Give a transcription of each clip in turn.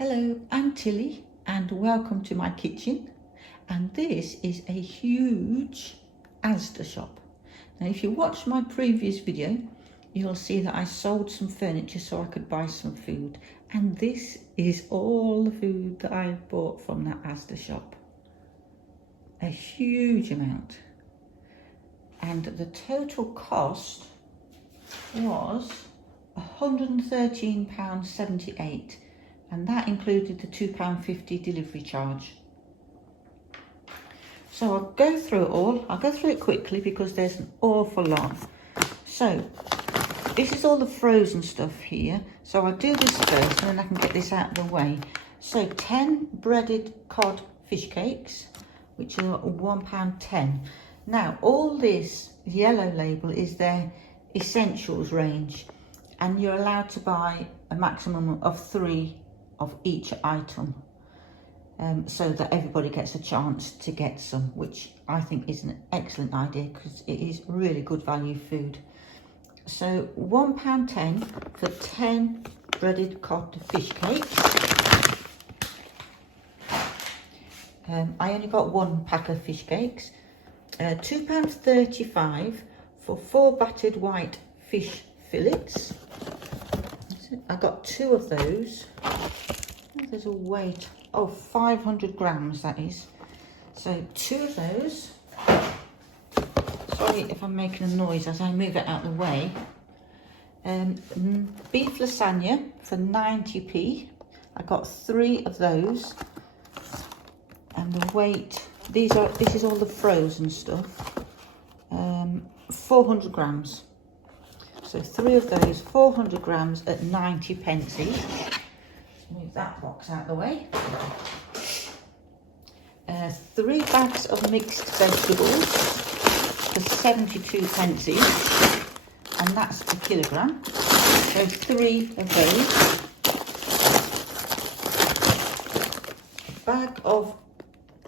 Hello, I'm Tilly and welcome to my kitchen, and this is a huge Asda shop. Now if you watched my previous video you'll see that I sold some furniture so I could buy some food, and this is all the food that I bought from that Asda shop. A huge amount, and the total cost was £113.78, and that included the £2.50 delivery charge. So I'll go through it all. I'll go through it quickly because there's an awful lot. So this is all the frozen stuff here. So I'll do this first and then I can get this out of the way. So 10 breaded cod fish cakes, which are £1.10. Now all this yellow label is their essentials range, and you're allowed to buy a maximum of 3 of each item, so that everybody gets a chance to get some, which I think is an excellent idea because it is really good value food. So £1.10 for 10 breaded cod fish cakes. I only got 1 pack of fish cakes. £2.35 for 4 battered white fish fillets. I got 2 of those. There's a weight of 500 grams, that is. So 2 of those. Sorry if I'm making a noise as I move it out of the way. Beef lasagna for 90p. I got 3 of those. And the weight, this is all the frozen stuff. 400 grams. So 3 of those, 400 grams at 90p each. Move that box out of the way. 3 bags of mixed vegetables for 72p each, and that's a kilogram. So 3 of those. A bag of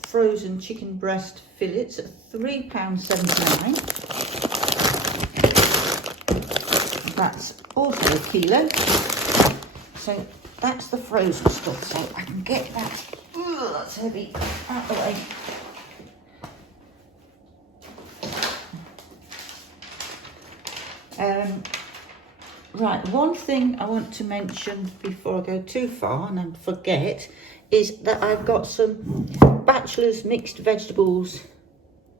frozen chicken breast fillets at £3.79. That's also a kilo. So that's the frozen stuff, so I can get that, that's heavy, out the way. Right, one thing I want to mention before I go too far and then forget is that I've got some Bachelor's mixed vegetables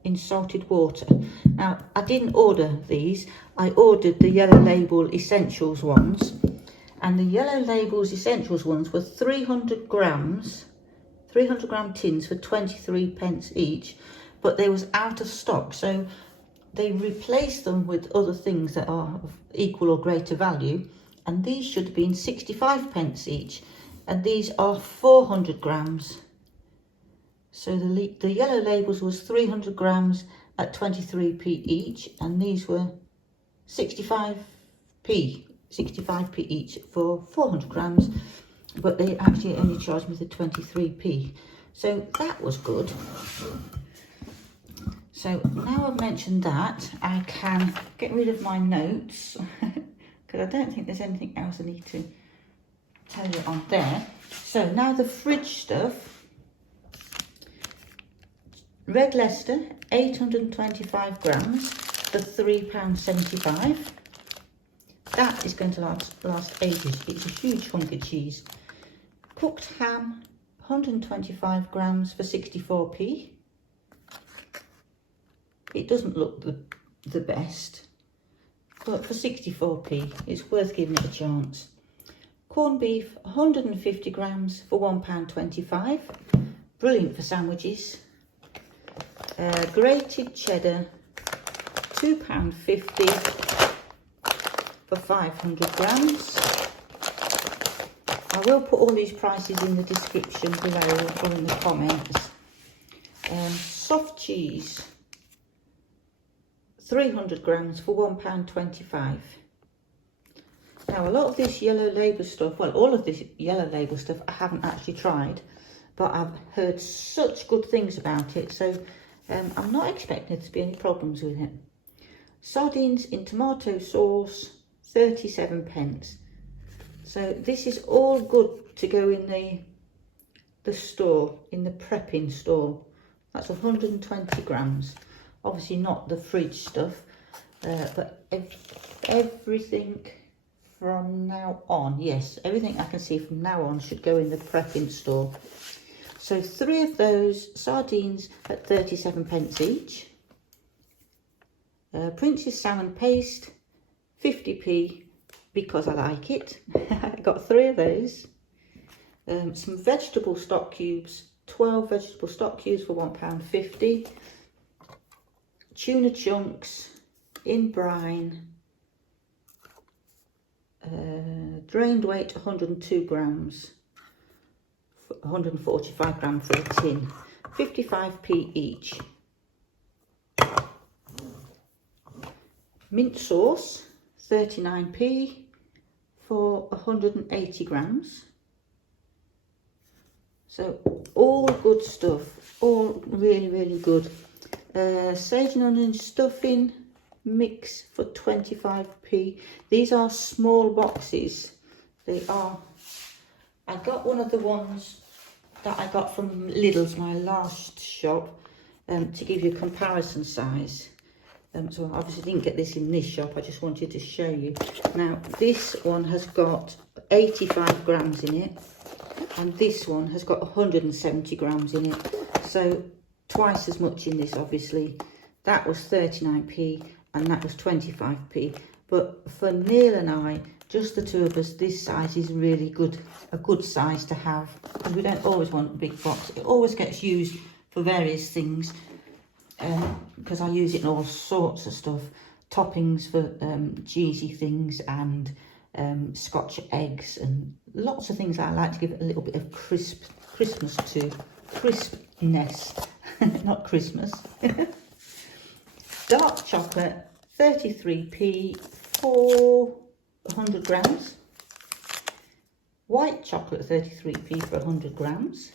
in salted water. Now, I didn't order these, I ordered the yellow label essentials ones. And the yellow labels essentials ones were 300 gram tins for 23p each, but they was out of stock, so they replaced them with other things that are of equal or greater value, and these should have been 65p each, and these are 400 grams. So the yellow labels was 300 grams at 23p each, and these were 65p each for 400 grams, but they actually only charged me the 23p. So that was good. So now I've mentioned that, I can get rid of my notes because I don't think there's anything else I need to tell you on there. So now the fridge stuff. Red Leicester, 825 grams for £3.75. That is going to last ages. It's a huge hunk of cheese. Cooked ham, 125 grams for 64p. It doesn't look the best, but for 64p, it's worth giving it a chance. Corned beef, 150 grams for £1.25. Brilliant for sandwiches. Grated cheddar, £2.50 for 500 grams. I will put all these prices in the description below or in the comments. Soft cheese, 300 grams for £1.25. Now a lot of this yellow label stuff, well, all of this yellow label stuff I haven't actually tried, but I've heard such good things about it, so I'm not expecting there to be any problems with it. Sardines in tomato sauce, 37p. So this is all good to go in the store, in the prepping store. That's 120 grams. Obviously not the fridge stuff, but everything from now on, yes, everything I can see from now on should go in the prepping store. So 3 of those sardines at 37p each. Prince's salmon paste, 50p, because I like it. I got 3 of those. Some vegetable stock cubes, 12 vegetable stock cubes for £1.50. Tuna chunks in brine, drained weight 102 grams, 145 grams for the tin, 55p each. Mint sauce, 39p for 180 grams. So all good stuff, all really, really good. Sage and onion stuffing mix for 25p. These are small boxes. They are, I got one of the ones that I got from Lidl's, my last shop, to give you a comparison size. So I obviously didn't get this in this shop, I just wanted to show you. Now this one has got 85 grams in it, and this one has got 170 grams in it. So twice as much in this, obviously. That was 39p and that was 25p. But for Neil and I, just the 2 of us, this size is really good, a good size to have. Because we don't always want a big box. It always gets used for various things. Because I use it in all sorts of stuff. Toppings for cheesy things and Scotch eggs and lots of things that I like to give it a little bit of crispness to. Crispness, not Christmas. Dark chocolate, 33p for 100 grams. White chocolate, 33p for 100 grams.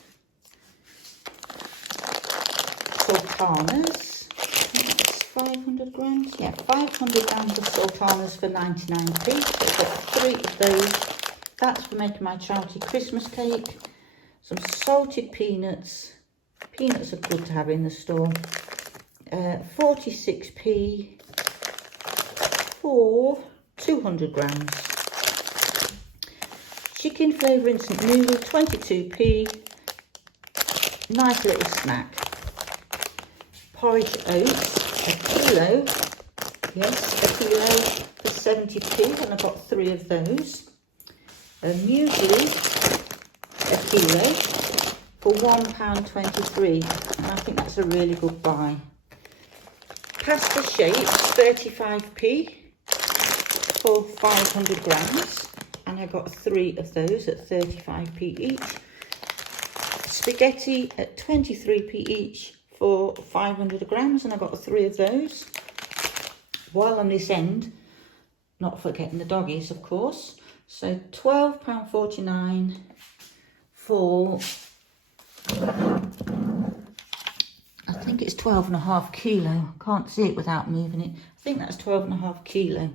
Sultanas, that's 500 grams. Yeah, 500 grams of sultanas for 99p. So I've got 3 of those. That's for making my charity Christmas cake. Some salted peanuts. Peanuts are good to have in the store. 46p for 200 grams. Chicken flavour instant noodle, 22p. Nice little snack. Porridge oats, a kilo. Yes, a kilo for 70p, and I got 3 of those. Muesli, a kilo for £1.23, and I think that's a really good buy. Pasta shapes, 35p for 500 grams, and I got 3 of those at 35p each. Spaghetti at 23p each for 500 grams, and I got 3 of those. While on this end, not forgetting the doggies, of course. So £12.49 for, I think it's 12.5 kilo. I can't see it without moving it. I think that's 12.5 kilo.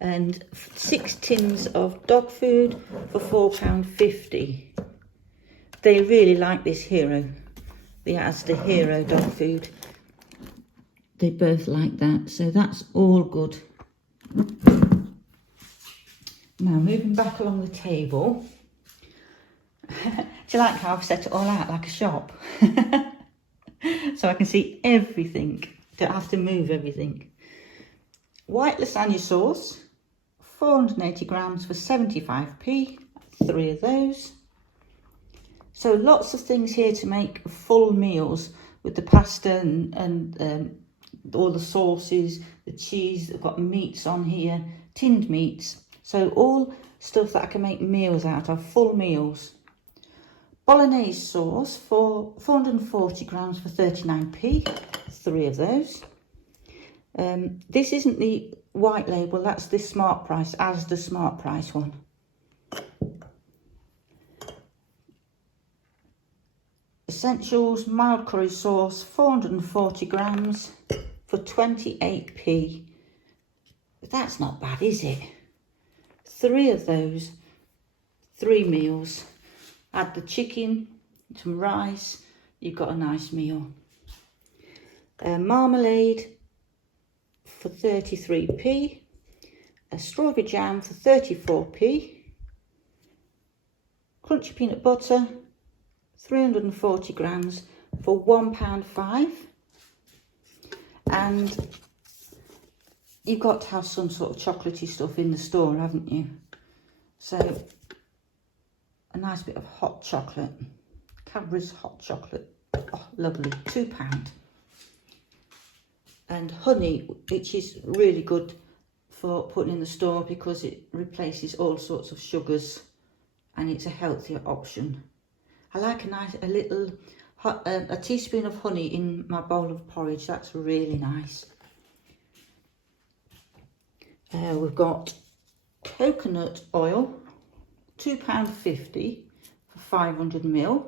And 6 tins of dog food for £4.50. They really like this Hero, the Asda Hero dog food. They both like that, so that's all good. Now, moving back along the table. Do you like how I've set it all out like a shop? So I can see everything. Don't have to move everything. White lasagna sauce, 480 grams for 75p. 3 of those. So lots of things here to make full meals with the pasta and all the sauces, the cheese. I've got meats on here, tinned meats. So all stuff that I can make meals out of, full meals. Bolognese sauce for 440 grams for 39p, 3 of those. This isn't the white label, that's the Smart Price, Asda Smart Price one. Essentials mild curry sauce, 440 grams for 28p. That's not bad, is it? 3 of those 3 meals. Add the chicken, some rice, you've got a nice meal. Marmalade for 33p, a strawberry jam for 34p, crunchy peanut butter, 340 grams for £1.05. And you've got to have some sort of chocolatey stuff in the store, haven't you? So a nice bit of hot chocolate, Cadbury's hot chocolate, oh lovely, £2. And honey, which is really good for putting in the store because it replaces all sorts of sugars and it's a healthier option. I like a teaspoon of honey in my bowl of porridge. That's really nice. We've got coconut oil, £2.50 for 500 ml.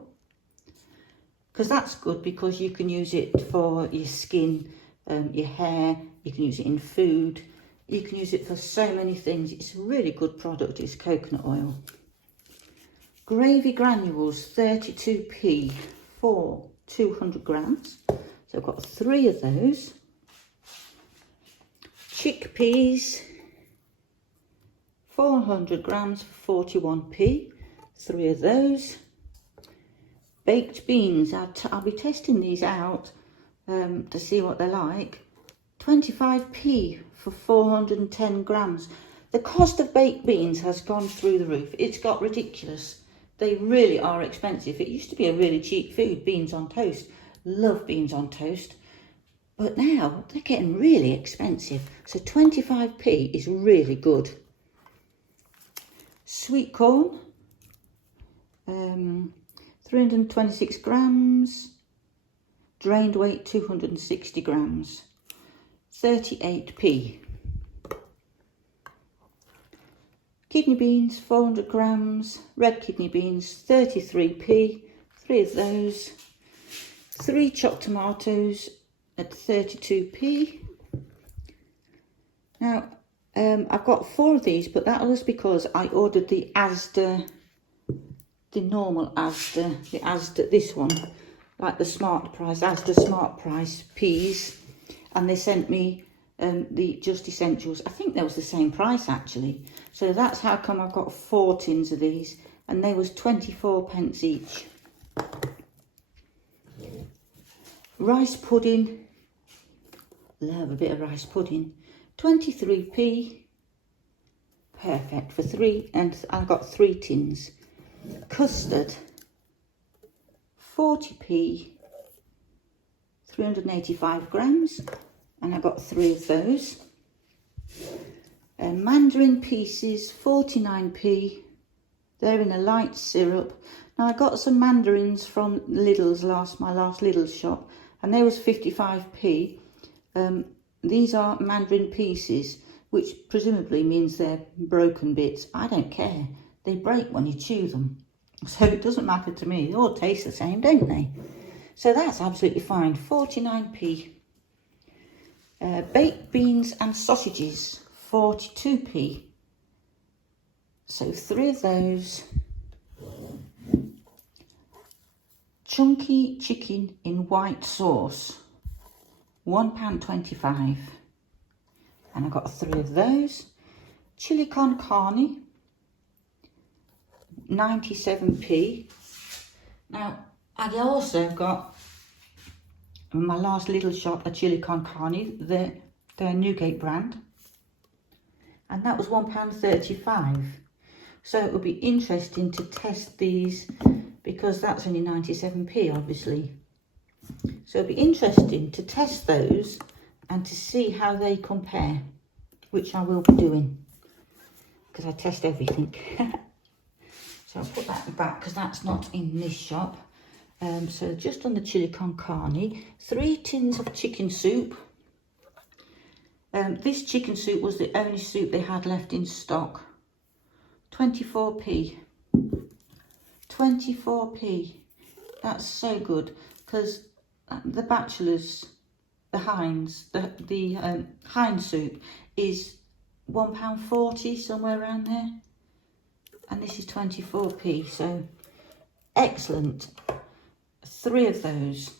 Because that's good because you can use it for your skin, your hair, you can use it in food, you can use it for so many things. It's a really good product, it's coconut oil. Gravy granules, 32p for 200 grams. So I've got 3 of those. Chickpeas, 400 grams for 41p, 3 of those. Baked beans, I'll be testing these out to see what they're like. 25p for 410 grams. The cost of baked beans has gone through the roof. It's got ridiculous. They really are expensive. It used to be a really cheap food, beans on toast. Love beans on toast. But now they're getting really expensive. So 25p is really good. Sweet corn, 326 grams. Drained weight 260 grams. 38p. Kidney beans, 400 grams, red kidney beans, 33p, 3 of those. 3 chopped tomatoes at 32p. Now, I've got 4 of these, but that was because I ordered the Asda, the normal Asda, the Asda, this one, like the Smart Price, Asda Smart Price peas, and they sent me the Just Essentials. I think that was the same price actually. So that's how come I've got 4 tins of these, and they was 24p each. Rice pudding, love a bit of rice pudding, 23p, perfect for 3, and I've got 3 tins. Custard, 40p, 385 grams, and I got 3 of those. Mandarin pieces, 49p. They're in a light syrup. Now I got some mandarins from Lidl's my last Lidl's shop, and they was 55p. These are mandarin pieces, which presumably means they're broken bits. I don't care. They break when you chew them, so it doesn't matter to me. They all taste the same, don't they? So that's absolutely fine. 49p. Baked beans and sausages, 42p. So 3 of those. Chunky chicken in white sauce, £1.25. And I got 3 of those. Chili con carne, 97p. Now, I also got in my last little shop a chili con carne, their Newgate brand, and that was £1.35. So it would be interesting to test these because that's only 97p, obviously. So it'd be interesting to test those and to see how they compare, which I will be doing because I test everything. So I'll put that back because that's not in this shop. So just on the chili con carne, 3 tins of chicken soup. This chicken soup was the only soup they had left in stock. 24p. 24p. That's so good because the Bachelor's, the Heinz, the Heinz soup is £1.40, somewhere around there. And and this is 24p, so excellent. 3 of those.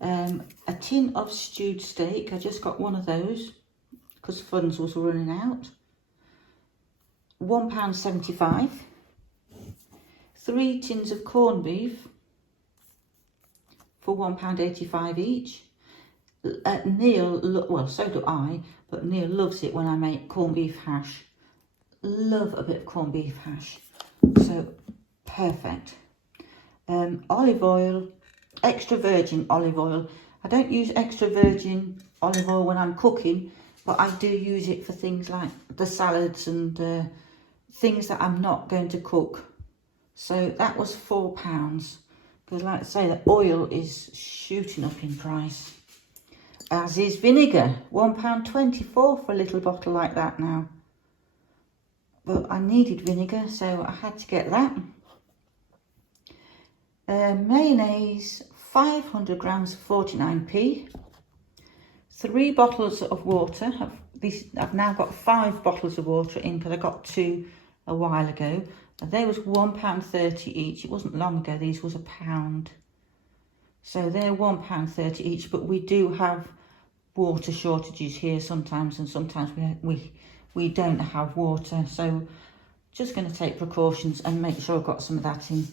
A tin of stewed steak, I just got 1 of those because funds was running out. £1.75. 3 tins of corned beef for £1.85 each. Neil, well, so do I, but Neil loves it when I make corned beef hash. Love a bit of corned beef hash, so perfect. Olive oil, extra virgin olive oil. I don't use extra virgin olive oil when I'm cooking, but I do use it for things like the salads and things that I'm not going to cook. So that was £4, because like I say, the oil is shooting up in price. As is vinegar, £1.24 for a little bottle like that now. But I needed vinegar, so I had to get that. Mayonnaise, 500 grams, 49p. 3 bottles of water. I've now got 5 bottles of water in because I got 2 a while ago. They was £1.30 each. It wasn't long ago, these was £1. So they're £1.30 each, but we do have water shortages here sometimes, and sometimes we don't have water. So just going to take precautions and make sure I've got some of that in.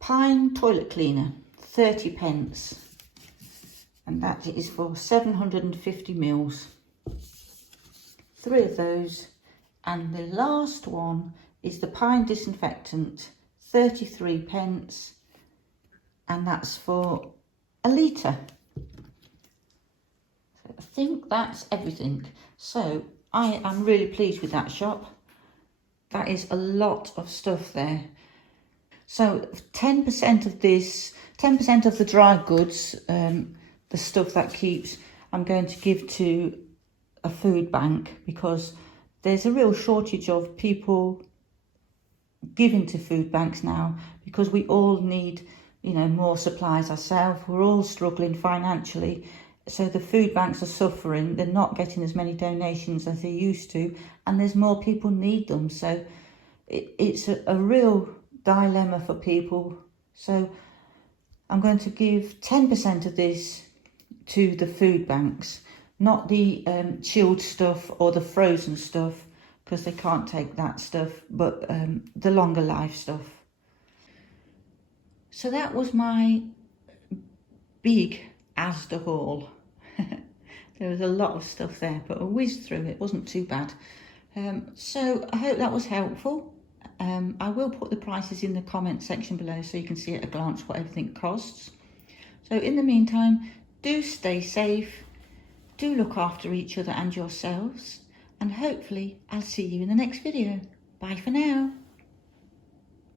Pine toilet cleaner, 30p, and that is for 750 mils. 3 of those, and the last one is the Pine disinfectant, 33p, and that's for a litre. So I think that's everything. So I am really pleased with that shop. That is a lot of stuff there. So 10% of this, 10% of the dry goods, the stuff that keeps, I'm going to give to a food bank, because there's a real shortage of people giving to food banks now, because we all need, you know, more supplies ourselves. We're all struggling financially. So the food banks are suffering. They're not getting as many donations as they used to, and there's more people need them. So it's a real dilemma for people. So I'm going to give 10% of this to the food banks, not the chilled stuff or the frozen stuff, because they can't take that stuff, but the longer life stuff. So that was my big Asda haul. There was a lot of stuff there, but I whizzed through it. It wasn't too bad. So I hope that was helpful. I will put the prices in the comment section below so you can see at a glance what everything costs. So in the meantime, do stay safe, do look after each other and yourselves, and hopefully I'll see you in the next video. Bye for now.